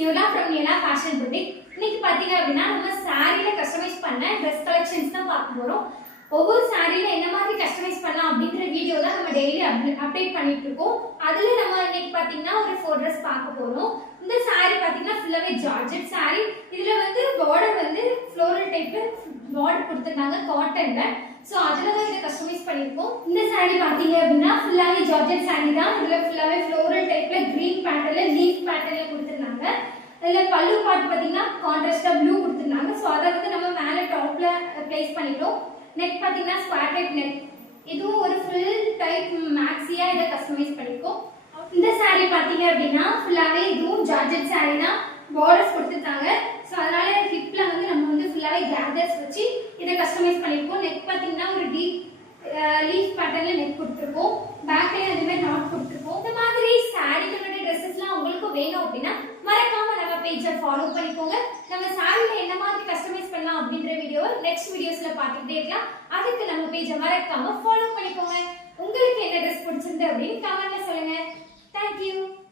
நியூலா from நியூலா fashion boutique. இன்னைக்கு பாத்தீங்க அப்படின்னா நம்ம சாரியில கஸ்டமைஸ் பண்ண ட்ரெஸ் கலெக்ஷன்ஸ் தான் பார்க்க போறோம். ஒவ்வொரு சாரியில என்ன மாதிரி கஸ்டமைஸ் பண்ணலாம் அப்படின்ற வீடியோ தான் நம்ம டெய்லி அப்டேட் பண்ணிட்டு இருக்கோம். அதுல நம்ம இன்னைக்கு பாத்தீங்கன்னா ஒரு 4 ட்ரெஸ் பார்க்க போறோம். இந்த சாரி பாத்தீங்கன்னா ஃபுல்லாவே ஜார்ஜெட் சாரி. இதுல வந்து பார்டர் வந்து ஃப்ளோரல் டைப்ல பார்டர் கொடுத்திருக்காங்க காட்டன்ல. சோ அதுல தான் இத கஸ்டமைஸ் பண்ணிருக்கோம். இந்த சாரி பாத்தீங்க அப்படின்னா ஃபுல்லாவே ஜார்ஜெட் சாரி தான். இதுல ஃபுல்லாவே ஃப்ளோரல் டைப்ல கிரீன் பேட்டர்ன்ல லீஃப் பேட்டர்ன்ல கொடுத்திருக்காங்க. இதுல பல்லு பார்ட் பாத்தீங்கன்னா கான்ட்ராஸ்டா ப்ளூ கொடுத்திருக்காங்க. சோ அத வந்து நம்ம மேல டாப்ல பிளேஸ் பண்ணிட்டோம். நெக் பாத்தீங்கன்னா ஸ்கொயர் டைப் நெக். இதுவும் ஒரு ஃபுல் டைப் மேக்ஸியா இத கஸ்டமைஸ் பண்ணிருக்கோம். இந்த சாரி பாத்தீங்க அப்படின்னா ஃபுல்லாவே இதுவும் ஜார்ஜெட் சாரி தான். பார்டர்ஸ் கொடுத்திருக்காங்க. சோ அதனால ஹிப்ல வந்து நம்ம வந்து ஃபுல்லாவே கேதர்ஸ் வச்சு இத கஸ்டமைஸ் பண்ணிருக்கோம். நெக் பாத்தீங்கன்னா ஒரு டீப் லீஃப் பேட்டர்ன்ல நெக் கொடுத்திருக்கோம். பேக்ல அதுமே நாட் கொடுத்திருக்கோம். இந்த மாதிரி சாரி கட்டட் Dresses-லாம் உங்களுக்கு வேணும் அப்படினா மறக்காம நம்ம பேஜை ஃபாலோ பண்ணிக்கோங்க. நம்ம சாரில என்ன மாதிரி கஸ்டமைஸ் பண்ணலாம் அப்படிங்கற வீடியோவை நெக்ஸ்ட் வீடியோஸ்ல பார்த்துட்டே இருக்கலாம். அதுக்கு நம்ம பேஜை மறக்காம ஃபாலோ பண்ணிக்கோங்க. உங்களுக்கு என்ன Dress பிடிச்சிருக்கு அப்படினு கமெண்ட்ல சொல்லுங்க. Thank you.